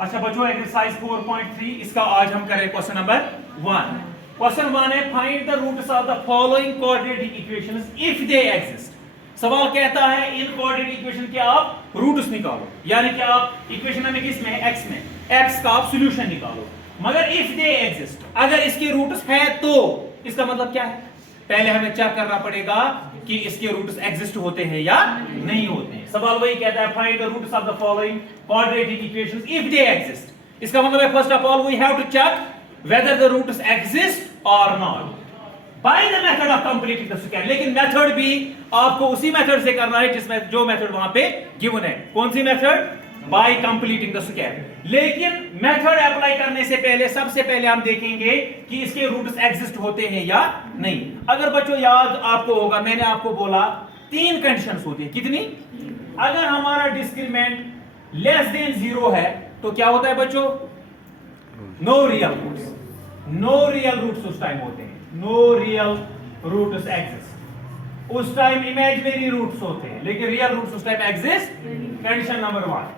अच्छा बच्चों, एक्सरसाइज 4.3 इसका आज हम करें क्वेश्चन नंबर 1। क्वेश्चन 1 है find the roots of the following coordinate equations if they exist. सवाल कहता है इन कोऑर्डिनेट इक्वेशन के आप रूट्स निकालो, यानी कि आप इक्वेशन में किस में x में x का आप सॉल्यूशन निकालो। मगर इफ दे एग्जिस्ट, अगर इसके रूट्स है तो इसका मतलब क्या है? पहले हमें चेक करना पड़ेगा कि इसके रूट्स एग्जिस्ट होते हैं या नहीं होते हैं। सवाल वही कहता है find the roots of the following coordinate equations if they exist. इसका मतलब है first of all we have to check whether the roots exist और not by the method of completing the square. लेकिन मेथड भी आपको उसी method से करना है जिसमें जो मेथड वहां पे गिवन है। कौन सी method? By completing the square. लेकिन मेथड अप्लाई करने से पहले सबसे पहले हम देखेंगे कि इसके रूट्स एग्जिस्ट होते हैं या नहीं। अगर बच्चों याद आपको होगा, मैंने आपको बोला 3 कंडीशंस होती है। कितनी? अगर हमारा डिस्क्रिमिनेंट लेस देन 0 है तो क्या होता है बच्चों? No real roots. No real roots उस टाइम होते हैं, नो रियल रूट्स एग्जिस्ट। उस टाइम इमेजिनरी रूट्स होते हैं, लेकिन रियल रूट्स उस टाइम एग्जिस्ट। कंडीशन नंबर 1,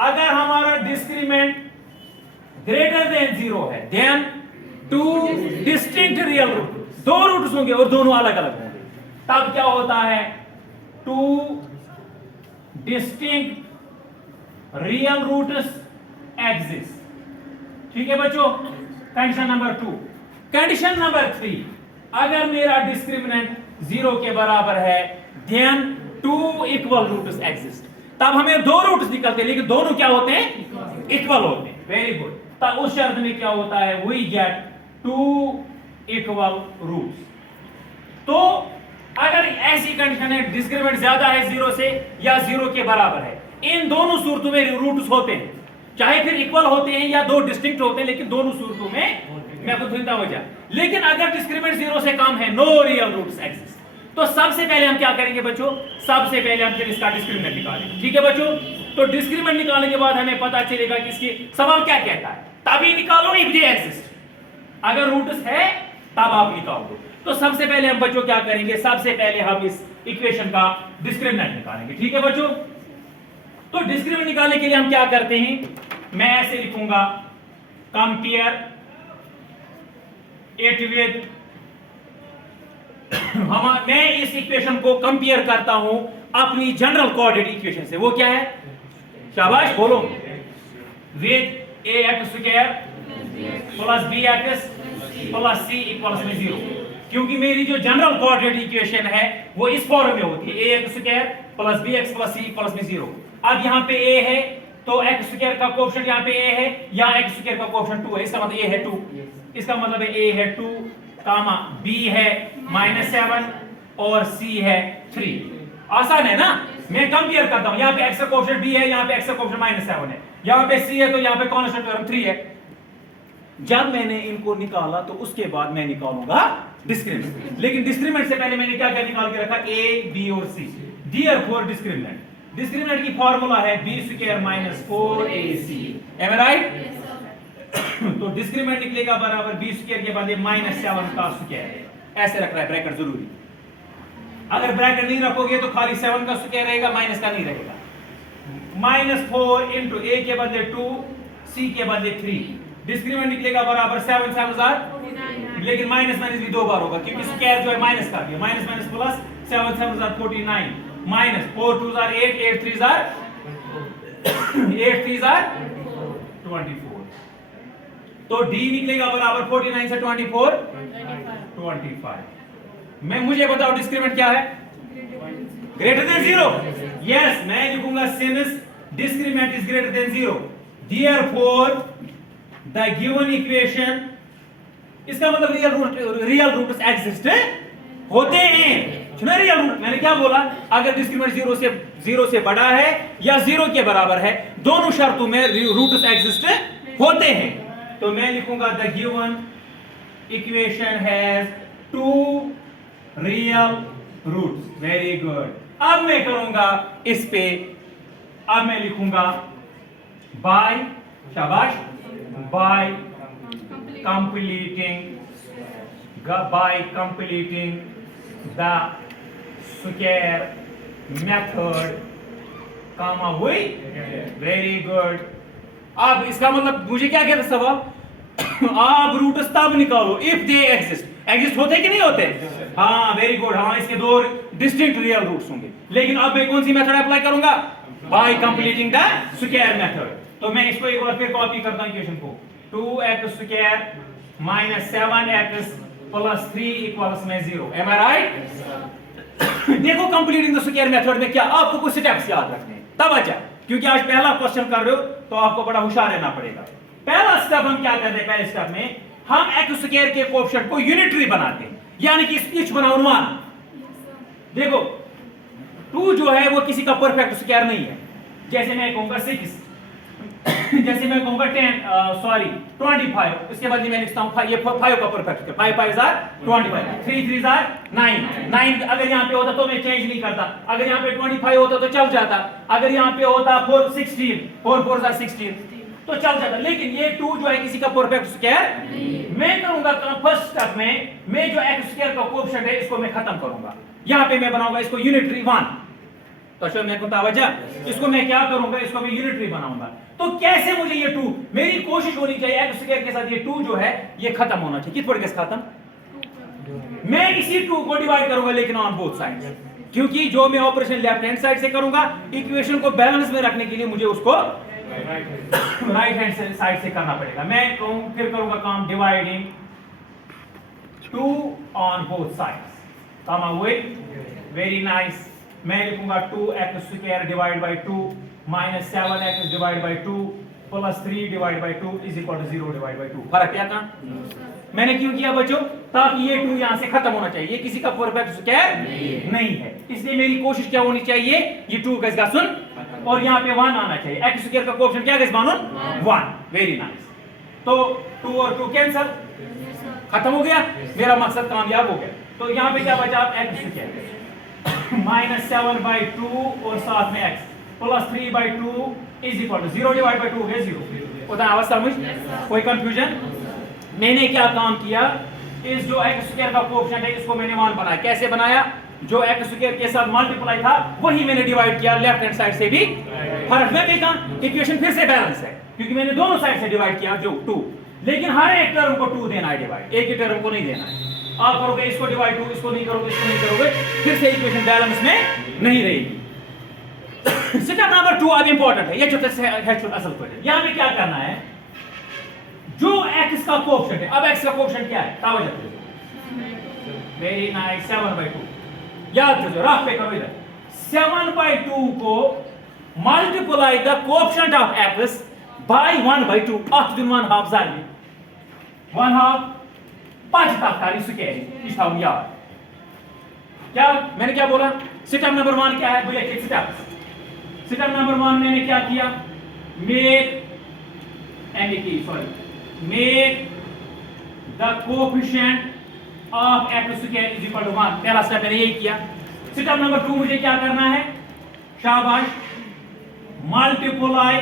अगर हमारा डिस्क्रिमिनेंट ग्रेटर देन 0 है then 2 distinct real root, 2 roots होंगे और दोनों अलग अलग होंगे। तब क्या होता है? 2 डिस्टिंक्ट रियल रूट्स एग्जिस्ट। ठीक है बच्चों, कंडीशन नंबर 2। कंडीशन नंबर 3, अगर मेरा डिस्क्रिमिनेंट 0 के बराबर है देन 2 इक्वल रूट्स एग्जिस्ट। तब हमें 2 रूट्स निकलते हैं, लेकिन दोनों क्या होते हैं? इक्वल होते हैं। Very good. तब उस शर्त में क्या होता है? We get 2 equal roots. तो अगर ऐसी कंडीशन है डिस्क्रिमिनेंट ज्यादा है 0 से या 0 के बराबर है, इन दोनों सूरतों में रूट्स होते हैं, चाहे फिर इक्वल होते हैं या 2 डिस्टिंक्ट होते हैं, लेकिन दोनों सूरतों में मैं खुद चिंता हो जाए। लेकिन अगर डिस्क्रिमिनेंट 0 से कम है, नो रियल रूट्स एग्जिस्ट, तो सबसे पहले हम क्या करेंगे बच्चों? सबसे पहले हम फिर इसका डिस्क्रिमिनेंट निकालेंगे। ठीक है बच्चों, तो डिस्क्रिमिनेंट निकालने के बाद हमें पता चलेगा कि इसकी सवाल क्या कहता है। तभी निकालो इफ दे एग्जिस्ट, अगर रूट्स है तब आप निकाल दो। तो सबसे पहले हम बच्चों क्या करेंगे? सबसे पहले हम इस इक्वेशन का डिस्क्रिमिनेंट निकालेंगे। ठीक है बच्चों, तो डिस्क्रिमिनेंट निकालने के लिए हम क्या करते हैं? मैं ऐसे लिखूंगा कंपेयर इट विद मैं इस इक्वेशन को कंपेयर करता हूं अपनी जनरल कोऑर्डिनेट इक्वेशन से। वो क्या है? शाबाश बोलो। With ax square plus bx plus c equals में 0। क्योंकि मेरी जो जनरल कोऑर्डिनेट इक्वेशन है वो इस फॉर्म में होती है, ax square plus bx plus c equals में 0। अब यहाँ पे a है तो x स्क्वायर का कोएफिशिएंट यहाँ पे a है, या x स्क्वायर का कोएफिशिएंट 2 है, इसका मतलब a है 2। इसका मतलब है a है 2 कामा b है -7 और c है 3। आसान है ना? मैं कंपेयर करता हूं, यहाँ पे x का कोएफिशिएंट b है, यहाँ पे x का कोएफिशिएंट -7 है, यहाँ पे c है तो यहाँ पे कांस्टेंट टर्म 3 है। जब मैंने इनको निकाला तो उसके बाद मैं निकालूंगा डिस्क्रिमिनेंट। लेकिन डिस्क्रिमिनेंट से पहले मैंने क्या क्या निकाल के रखा? a b और c। देयरफॉर डिस्क्रिमिनेंट की फार्मूला है b स्क्वायर -4ac। एम आई राइट? तो डिस्क्रिमिनेंट निकलेगा बराबर b स्क्वायर के बाद -7 का स्क्वायर। ऐसे रख रहा है ब्रैकेट जरूरी। अगर ब्रैकेट नहीं रखोगे तो खाली 7 का स्क्वायर रहेगा, माइनस का नहीं रहेगा। -4 इंटू a के बदले 2, c के बदले 3। डिस्क्रिमिनेंट निकलेगा बराबर 7 7,000, लेकिन माइनस माइनस भी 2 बार होगा क्योंकि स्क्वायर जो है माइनस का है। Minus minus plus 7 7,49 minus 4 2 8 8 3 8 3 24। तो d निकलेगा बराबर 49 से 24 25। मैं मुझे बताओ डिस्क्रिमिनेंट क्या है? Greater than 0। यस, मैं लिखूंगा since discriminant is greater than 0 therefore the given equation, इसका मतलब रियल रूट्स एग्जिस्ट होते हैं। सुना रियल रूट? मैंने क्या बोला? अगर डिस्क्रिमिनेंट 0 से बड़ा है या 0 के बराबर है, दोनों शर्तों में रूट्स एग्जिस्ट होते हैं। तो मैं लिखूंगा the given equation has 2 real roots. Very good. अब मैं करूंगा इस पे, अब मैं लिखूंगा बाय, शाबाश, bye completing the square method, comma हुई। Very good. अब इसका मतलब मुझे क्या कहता सवाल आप रूट्स तब निकालो इफ दे एग्जिस्ट। एग्जिस्ट होते कि नहीं होते? हाँ वेरी गुड। हाँ इसके दो डिस्टिंक्ट रियल रूट्स होंगे। लेकिन अब मैं कौन सी मेथड अप्लाई करूंगा? Bye completing the square method. तो मैं इसको एक बार फिर कॉपी करता हूं इक्वेशन को 2x² - 7x + 3 = 0। एम आई राइट? देखो कंप्लीटिंग द स्क्वायर मेथड में क्या आपको कुछ स्टेप्स याद रखने हैं। तब अच्छा, क्योंकि आज पहला क्वेश्चन कर रहे हो तो आपको बड़ा होशियार रहना पड़ेगा। पहला स्टेप हम क्या करते हैं? पहले स्टेप में हम x² के कोएफिशिएंट को यूनिटरी बनाते हैं, यानी कि स्पीच बनाओ अनुमान। देखो 2 जो है वो किसी का परफेक्ट स्क्वायर नहीं है। जैसे मैं कहूंगा 6, जैसे मैं कहूंगा 25, इसके बाद मैं लिखता हूं ये 5 का परफेक्ट स्क्वायर। 5 5 जार 25, 3 3 जार 9 अगर यहां पे होता तो मैं चेंज नहीं करता। अगर यहां पे 25 होता तो चल जाता। अगर यहां पे होता 4 16, 4 4 जार 16 तो चल जाता। लेकिन ये 2 जो है किसी का परफेक्ट स्क्वायर। मैं करूंगा फर्स्ट स्टेप में मैं जो x² का कोएफिशिएंट है इसको मैं खत्म करूंगा। यहां पे मैं बनाऊंगा इसको यूनिटरी 1। तो शो मैं तवज्जो, इसको मैं क्या करूंगा? इसको मैं यूनिटरी बनाऊंगा। तो कैसे मुझे ये 2, मेरी कोशिश होनी चाहिए x² के साथ ये 2 जो है ये खत्म होना चाहिए। किस पर कैसे खत्म? मैं इसी 2 को डिवाइड करूंगा लेकिन ऑन बोथ साइड्स, क्योंकि जो मैं ऑपरेशन लेफ्ट हैंड साइड से करूंगा इक्वेशन को बैलेंस में रखने के लिए मुझे उसको राइट हैंड साइड से करना पड़ेगा। मैं फिर करूंगा काम डिवाइडिंग 2 ऑन बोथ साइड्स। कम हुए? Very nice. मैं लिखूंगा 2x² divide by 2 - 7x divide by 2 + 3 divide by 2 = 0 divide by 2। फर्क क्या था? मैंने क्यों किया बच्चों? ताकि ये 2 यहां से खत्म होना चाहिए। ये किसी का परफेक्ट स्क्वायर नहीं है, इसलिए मेरी कोशिश क्या होनी चाहिए? ये 2 का इसका सुन और यहां पे 1 आना चाहिए। x² का कोएफिशिएंट क्या है मानो? 1। Very nice. तो 2 और 2 कैंसिल, खत्म हो गया, मेरा मकसद कामयाब हो गया। तो यहां पे क्या बचा? x² -7/2 और साथ में x + 3/2 = 0 डिवाइड बाय 2 हो गया 0। होता है आवाज समझ? कोई कंफ्यूजन? मैंने क्या काम किया? इस जो x² का कोएफिशिएंट है इसको मैंने 1 बनाया। कैसे बनाया? जो x² के साथ मल्टीप्लाई था वही मैंने डिवाइड किया लेफ्ट हैंड साइड से भी। फर्क में देखा इक्वेशन फिर से बैलेंस है क्योंकि मैंने दोनों साइड से डिवाइड किया जो 2। लेकिन हर एक टर्म को 2 देना है डिवाइड, एक ही टर्म को नहीं देना है। आप करोगे इसको डिवाइड 2, इसको नहीं करोगे, इसको नहीं करोगे, फिर से इक्वेशन बैलेंस में नहीं रहेगी। स्टेप नंबर 2 अब इंपॉर्टेंट है, ये जो असल क्वेश्चन। यहां पे क्या करना है? जो x का कोएफिशिएंट है, अब x का कोएफिशिएंट क्या है? तवज्जो करो। Very nice. 7/2 याद रखो, रफ पे करो इधर। 7/2 को multiply the coefficient of x by 1/2 8 दिन 1 हाफ जाली 1 हाफ 5 ताकारी स्क्वायर इस हम याद। क्या मैंने क्या बोला? स्टेप नंबर 1 क्या है? बोले एक स्टेप नंबर 1 मैंने क्या किया? Make the coefficient of x² = 1। पहला स्टेप मैंने यही किया। स्टेप नंबर 2 मुझे क्या करना है? शाबाश, multiply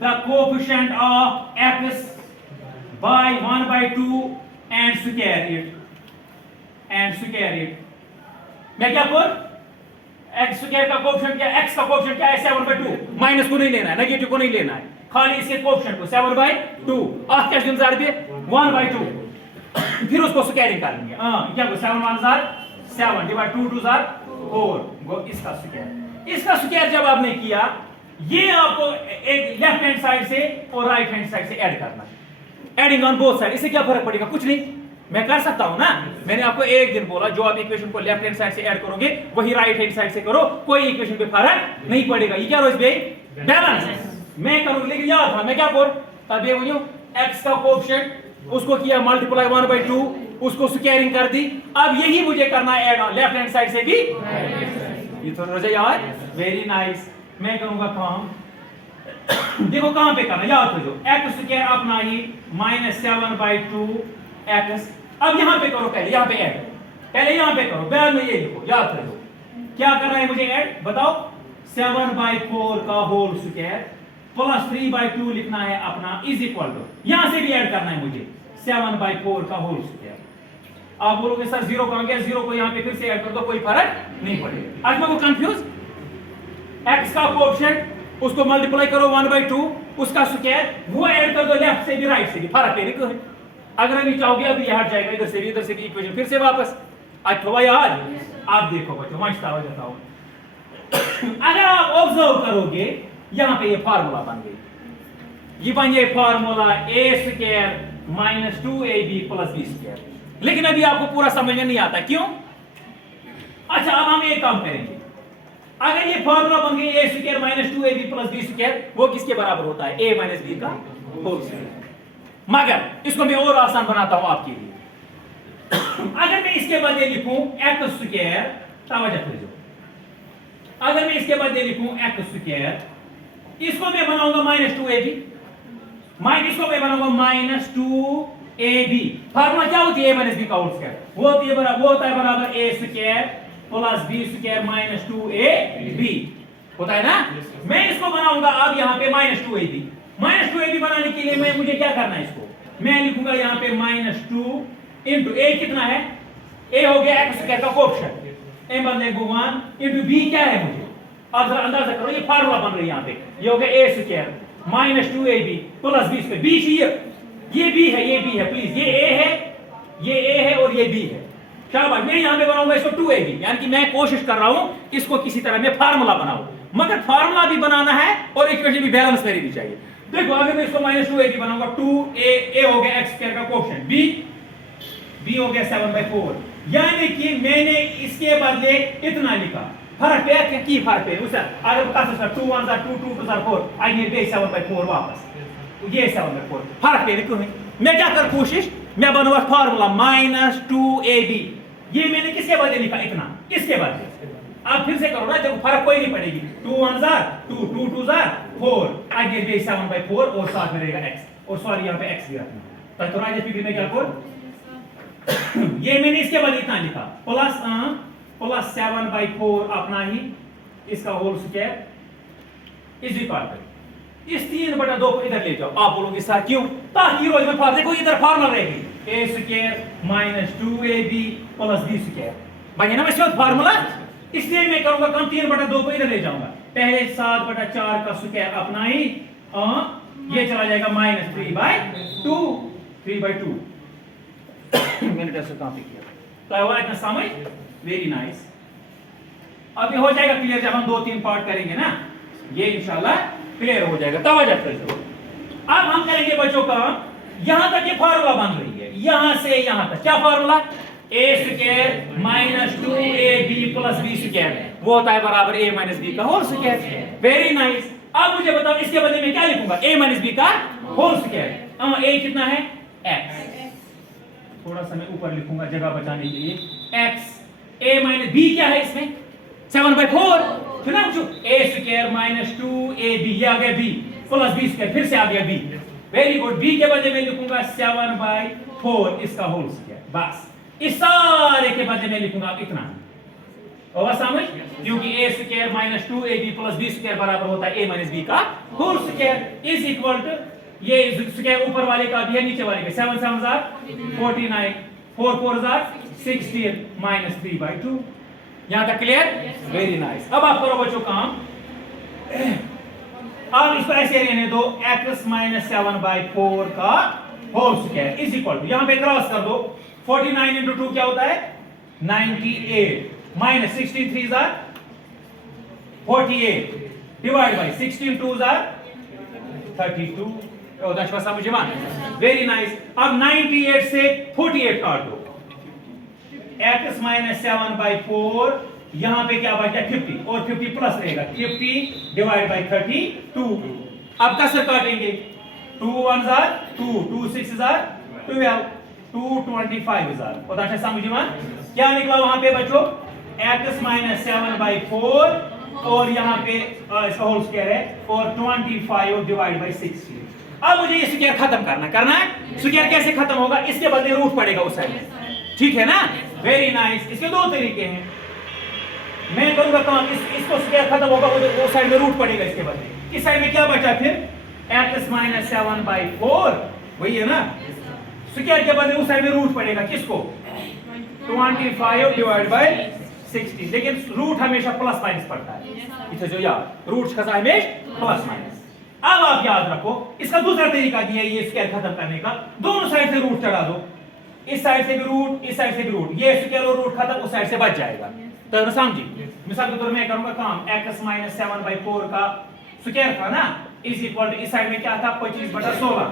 the coefficient of x by 1/2 and square it। मैं क्या बोल? x² का कोएफिशिएंट क्या? x का कोएफिशिएंट क्या है? 7/2। माइनस को नहीं लेना है, नेगेटिव को नहीं लेना है, खाली इसके कोएफिशिएंट को 7/2। आप क्या दिन जार पे 1/2 फिर उसको स्क्वायरिंग कर लेंगे। क्या को 7 1 जार 7 डिवाइड 2 2 जार 4 गो इसका स्क्वायर। इसका स्क्वायर जब आपने किया, ये आपको एक लेफ्ट हैंड साइड से और राइट हैंड साइड से ऐड करना है। Adding on both side. इससे क्या फर्क पड़ेगा? कुछ नहीं, मैं कर सकता हूं ना। मैंने आपको एक दिन बोला जो आप इक्वेशन को लेफ्ट हैंड साइड से ऐड करोगे वही राइट हैंड साइड से करो, कोई इक्वेशन पे फर्क नहीं पड़ेगा। ये क्या रोज भाई? बैलेंस है। मैं करूंगा, लेकिन याद था मैं क्या बोल? तब ये बोलियो x का कोएफिशिएंट उसको किया मल्टीप्लाई 1/2, उसको स्क्वायरिंग कर दी। अब यही मुझे करना है add on left hand side से भी। ये तो रोज यार वेरी नाइस। मैं करूंगा काम, देखो कहां पे करना, याद रखो x² अपना ही -7/2x। अब यहां पे करो, पहले यहां पे ऐड, पहले यहां पे करो, बाद में ये लिखो। याद रखो क्या करना है मुझे ऐड, बताओ? 7/4 का होल स्क्वायर प्लस 3/2 लिखना है अपना इज इक्वल टू, यहां से भी ऐड करना है मुझे 7/4 का होल स्क्वायर। आप बोलोगे सर 0 कहां गया? 0 को यहां पे फिर से ऐड कर दो, कोई फर्क नहीं पड़ेगा। आज मैं को कंफ्यूज, x का कोएफिशिएंट उसको मल्टीप्लाई करो 1/2 उसका स्क्वायर वो ऐड कर दो लेफ्ट से भी राइट से भी, फर्क है नहीं। अगर अभी चाहोगे अभी ये हट जाएगा, इधर से भी इक्वेशन फिर से वापस आज थोड़ा याद। आप देखो बच्चों मचता हो जाता हूं। अगर आप ऑब्जर्व करोगे यहां पे ये फार्मूला बन गई, ये बन गया formula a square minus 2ab plus b square. लेकिन अभी आपको पूरा समझ में नहीं आता, क्यों? अच्छा अब हम एक काम करेंगे, अगर ये फार्मूला बन गई a square minus 2ab plus b square, वो किसके बराबर होता है? a माइनस b का होल स्क्वायर। मगर इसको मैं और आसान बनाता हूं आपके लिए। अगर मैं इसके बदले लिखूं x स्क्वायर, तवज्जो करो, अगर मैं इसके बदले लिखूं x स्क्वायर, इसको मैं बनाऊंगा माइनस 2ab, इसको मैं बनाऊंगा माइनस 2ab। फार्मूला क्या होती है a माइनस b का होल स्क्वायर? वो होती है बराबर, वो होता है बराबर a square plus b square minus 2ab होता है ना। मैं इसको बनाऊंगा अब यहाँ पे माइनस 2ab। माइनस 2ab बनाने के लिए मुझे क्या करना है? इसको मैं लिखूंगा यहाँ पे माइनस 2 इंटू a कितना है? a हो गया x स्क्वायर का कोएफिशिएंट, a बदले 1 इंटू b क्या है मुझे? आप जरा अंदाजा करो, ये फार्मूला बन रही है यहाँ पे, ये हो गया a square minus 2ab plus b square. b ये b है, ये b है, प्लीज ये a है, ये a है और ये b है। शाबाश। मैं यहाँ पे बनाऊंगा इसको 2ab, यानी कि मैं कोशिश कर रहा हूँ इसको किसी तरह में फार्मूला बनाऊं, मगर फार्मूला भी बनाना है और इक्वेशन भी बैलेंस करनी चाहिए। देखो अगर मैं इसको माइनस 2ab बनाऊंगा, 2a हो गया x स्क्वायर का कोएफिशिएंट, b हो गया 7/4, यानी कि मैंने इसके बदले इतना लिखा। फर्क है कि फर्क है उसे अगर का सर 2 1 2 2 2 4 आई ये 7/4 वापस, ये 7/4 फर्क है। क्यों मैं क्या कर कोशिश, मैं बनाऊंगा फार्मूला माइनस 2ab, ये मैंने किसके बदले लिखा? इतना, किसके बदले? आप फिर से करो ना, देखो फर्क कोई नहीं पड़ेगी। 2 1 2 2 2 4 आई ये 7/4 और साथ में रहेगा x, और सॉरी यहाँ पे x भी रखना तो राजा फिगर में क्या करो, ये मैंने इसके बाद इतना लिखा प्लस 7/4 अपना ही इसका होल स्क्वायर इस इक्वल इस 3/2 को इधर ले जाओ। आप बोलोगे सर क्यों? ताकि रोज में फार्मूला, देखो इधर फार्मूला रहेगी a square minus 2ab plus b square, बने ना वैसे फार्मूला। इसलिए मैं करूंगा काम 3/2 को इधर ले जाऊंगा, पहले 7/4 का स्क्वायर अपना ही, ये चला जाएगा माइनस 3/2 मैंने टेस्ट कॉपी किया तो हुआ इतना समझ। Very nice. अब ये हो जाएगा क्लियर जब हम 2-3 पार्ट करेंगे ना, ये इंशाल्लाह क्लियर हो जाएगा। तवज्जो करो, अब हम करेंगे बच्चों का, यहां तक ये फार्मूला बन रही है, यहां से यहां तक क्या formula? a square minus 2ab plus b square, वो होता है बराबर a माइनस b का होल स्क्वायर। Very nice. अब मुझे बताओ इसके बदले में क्या लिखूंगा? a माइनस b का होल स्क्वायर। a कितना है? x, थोड़ा सा मैं ऊपर लिखूंगा जगह बचाने के लिए, x a माइनस b क्या है इसमें? 7/4, सुना मुझे? a स्क्वायर माइनस 2ab, ये आ गया b प्लस b स्क्वायर, फिर से आ गया b। Very good. b के बदले में लिखूंगा 7/4 इसका होल स्क्वायर, बस। इस सारे के बदले में लिखूंगा इतना, और समझ, क्योंकि a square minus 2ab plus b square बराबर होता है a माइनस b का whole square is equal to, ये स्क्वायर ऊपर वाले का भी है नीचे वाले का, 7 7 49 4 4 16 माइनस 3/2। यहां तक क्लियर? Very nice. अब आप करो बच्चों काम, अब इसको ऐसे रहने दो, x माइनस 7/4 का whole square is equal to, यहां पे क्रॉस कर दो, 49 इंटू 2 क्या होता है? 98 minus 16 3 48 divide by 16 2 32। Very nice. अब 98 से 48 काट दो, x माइनस 7/4, यहां पे क्या बचा? 50, और 50 प्लस रहेगा, 50 डिवाइड बाय 32। अब कसर काटेंगे, 2 1 2 2 6 12 2 25 और अच्छा समझिए क्या निकला वहां पे बच्चों? x माइनस 7/4 और यहाँ पे इसका होल स्क्वायर है, और 25 डिवाइड बाय 60। अब मुझे ये स्क्वायर खत्म करना है। स्क्वायर कैसे खत्म होगा? इसके बदले रूट पड़ेगा उस साइड में, ठीक है ना? Very nice. इसके दो तरीके हैं, मैं करूंगा काम, इसको स्क्वायर खत्म होगा, वो साइड में रूट पड़ेगा इसके बदले। इस साइड में क्या बचा फिर? x माइनस 7/4, वही है ना? स्क्वायर के बदले उस साइड में रूट पड़ेगा, किसको? 25 डिवाइड बाय 60। लेकिन रूट हमेशा प्लस माइनस पड़ता है, इसे जो यार रूट का हमेशा प्लस माइनस। अब आप याद रखो, इसका दूसरा तरीका दिया है ये स्क्वायर खत्म करने का, दोनों साइड से रूट चढ़ा दो, इस साइड से भी रूट, इस साइड से भी रूट, ये स्क्वायर और रूट खत्म, उस साइड से बच जाएगा। तो समझिए, मिसाल के तौर में करूंगा काम x - 7/4 का स्क्वायर था ना, इज इक्वल टू इस साइड में क्या था 25/16,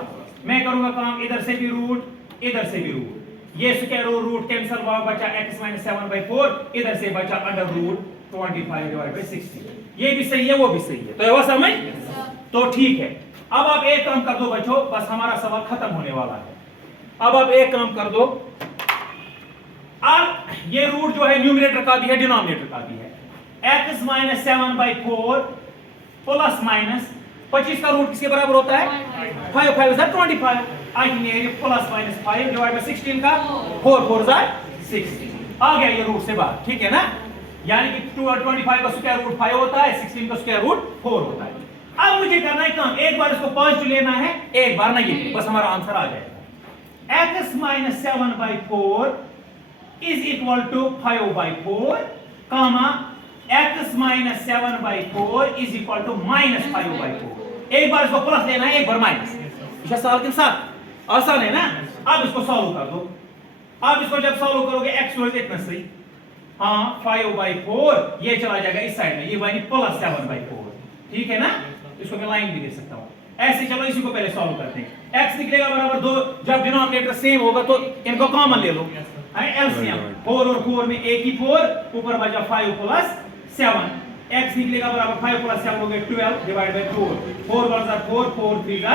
मैं करूंगा काम इधर से भी रूट, इधर से भी रूट, ये स्क्वायर और रूट कैंसिल हुआ, बचा x - 7/4, इधर से बचा √25/60। ये भी सही है, वो भी सही है, तो ये वो समझ, तो ठीक है। अब आप एक काम कर दो बच्चों, बस हमारा सवाल खत्म होने वाला है। अब आप एक काम कर दो, अब ये रूट जो है न्यूमरेटर का भी है डिनोमिनेटर का भी है, x - 7/4 प्लस माइनस 25 का रूट किसके बराबर होता है 5, 5 is 25, आई मेरे प्लस माइनस 5 डिवाइड बाय 16 का 4, 4 is 16, आ गया ये रूट से बाहर, ठीक है ना, यानी कि 25 का स्क्वायर रूट 5 होता है, 16 का स्क्वायर रूट 4 होता है। अब मुझे करना है काम, एक बार इसको पॉजिटिव लेना है, एक बार नेगेटिव, बस हमारा आंसर आ जाएगा। x - 7/4 is equal to 5/4, comma x - 7/4 is equal to -5/4। एक बार इसको प्लस लेना है, एक बार माइनस, इसका सवाल के साथ आसान है ना। अब इसको सॉल्व कर दो, अब इसको जब सॉल्व करोगे x हो इतना सही, हाँ 5/4 ये चला जाएगा इस साइड में, ये बनी +7/4, ठीक है ना, इसको मैं लाइन भी दे सकता हूं ऐसे। चलो इसी को पहले सॉल्व करते हैं, x निकलेगा बराबर 2, जब डिनोमिनेटर सेम होगा तो इनको कॉमन ले लो, एलसीएम 4 और 4 में एक ही 4, ऊपर बचा 5 + 7, x निकलेगा बराबर 5 + 7 हो गया 12 डिवाइड बाय 4, 4 + 4 4 3 का,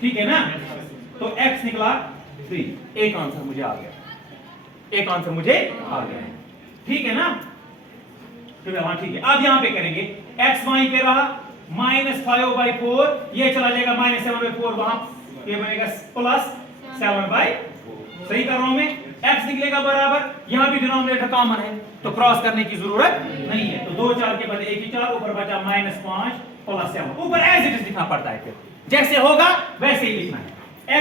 ठीक है ना, तो x निकला 3। एक आंसर मुझे आ गया, एक आंसर मुझे आ गया, ठीक है ना, हाँ ठीक है। अब यहां पे करेंगे x वहीं पे रहा -5/4, ये चला जाएगा -7/4 वहां, ये बनेगा +7/4, सही कर रहा हूं मैं, x निकलेगा बराबर, यहां भी डिनोमिनेटर कॉमन है तो क्रॉस करने की जरूरत नहीं है, तो 2 4 के बदले 1 ही 4, ऊपर बचा -5 + 7, ऊपर एज इट इज लिखना पड़ता है, फिर जैसे होगा वैसे ही लिखना है।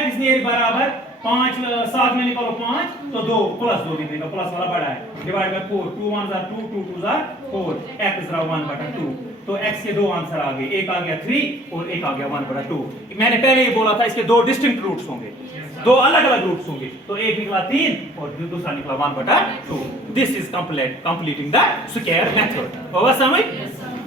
x नियर बराबर 5 7 में निकालो 5 तो 2 + 2 लिखेगा, प्लस वाला बड़ा है, divide by 4, 2 1 are 2, 2 2 are 4, x is 1/2, तो x के दो आंसर आ गए, एक आ गया 3 और एक आ गया 1/2। मैंने पहले ही बोला था इसके दो डिस्टिंक्ट रूट्स होंगे, दो अलग अलग रूट्स होंगे, तो एक निकला 3 और दूसरा निकला 1/2। This is completing the square method, होगा समझ।